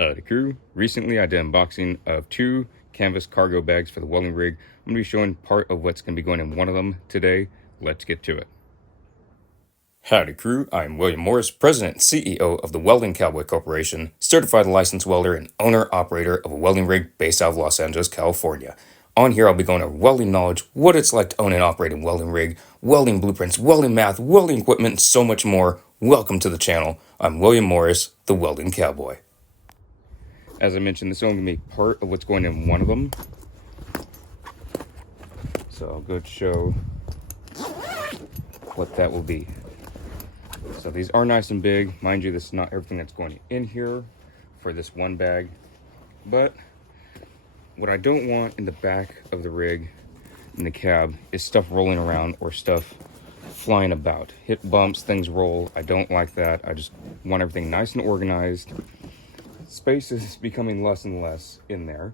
Howdy crew. Recently I did unboxing of 2 canvas cargo bags for the welding rig. I'm going to be showing part of what's going to be going in one of them today. Let's get to it. Howdy crew, I'm William Morris, President and CEO of the Welding Cowboy Corporation, certified licensed welder and owner-operator of a welding rig based out of Los Angeles, California. On here I'll be going over welding knowledge, what it's like to own and operate a welding rig, welding blueprints, welding math, welding equipment, and so much more. Welcome to the channel. I'm William Morris, the Welding Cowboy. As I mentioned, this is only going to be part of what's going in one of them. So I'll go show what that will be. So these are nice and big. Mind you, this is not everything that's going in here for this one bag. But what I don't want in the back of the rig, in the cab, is stuff rolling around or stuff flying about. Hit bumps, things roll. I don't like that. I just want everything nice and organized. Space is becoming less and less in there,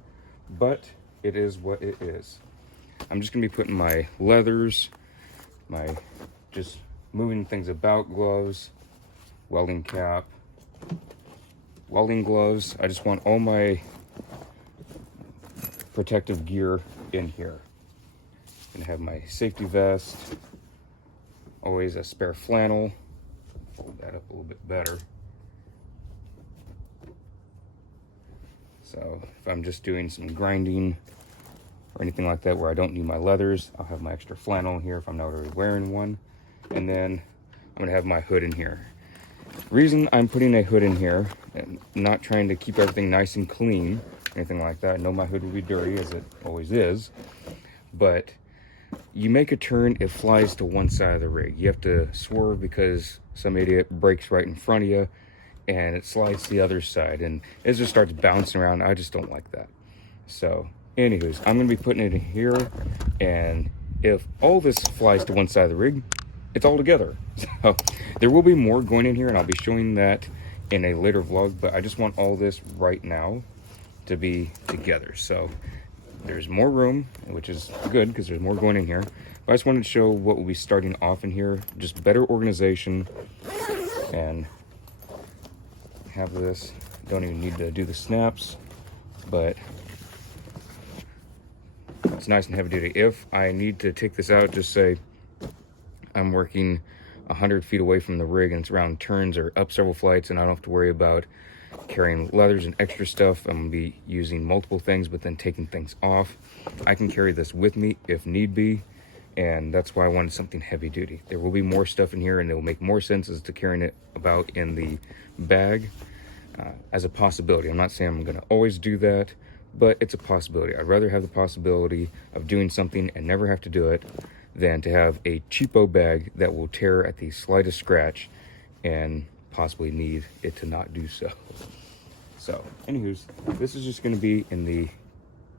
but it is what it is. I'm just gonna be putting my leathers, my just moving things about gloves, welding cap, welding gloves. I just want all my protective gear in here. I'm gonna have my safety vest, always a spare flannel. Fold that up a little bit better. So if I'm just doing some grinding or anything like that where I don't need my leathers, I'll have my extra flannel here if I'm not already wearing one. And then I'm gonna have my hood in here. Reason I'm putting a hood in here, and not trying to keep everything nice and clean, anything like that. I know my hood will be dirty, as it always is, but you make a turn, it flies to one side of the rig. You have to swerve because some idiot breaks right in front of you, and it slides to the other side, and it just starts bouncing around. I just don't like that. So anywho's, I'm gonna be putting it in here, and if all this flies to one side of the rig, it's all together. So there will be more going in here, and I'll be showing that in a later vlog, but I just want all this right now to be together. So there's more room, which is good because there's more going in here, but I just wanted to show what will be starting off in here, just better organization, and have this. Don't even need to do the snaps, but it's nice and heavy duty. If I need to take this out, just say I'm working 100 feet away from the rig and it's around turns or up several flights, and I don't have to worry about carrying leathers and extra stuff. I'm gonna be using multiple things but then taking things off. I can carry this with me if need be, and that's why I wanted something heavy duty. There will be more stuff in here, and it will make more sense as to carrying it about in the bag as a possibility. I'm not saying I'm going to always do that, but it's a possibility. I'd rather have the possibility of doing something and never have to do it than to have a cheapo bag that will tear at the slightest scratch and possibly need it to not do so. So anywho's, this is just going to be in the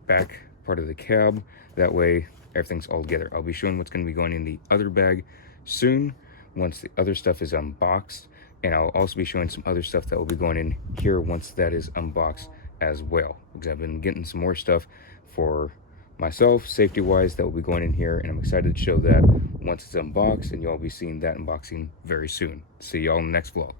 back part of the cab. That way everything's all together. I'll be showing what's going to be going in the other bag soon once the other stuff is unboxed, and I'll also be showing some other stuff that will be going in here once that is unboxed as well, because I've been getting some more stuff for myself safety wise that will be going in here, and I'm excited to show that once it's unboxed, and you'll be seeing that unboxing very soon. See y'all in the next vlog.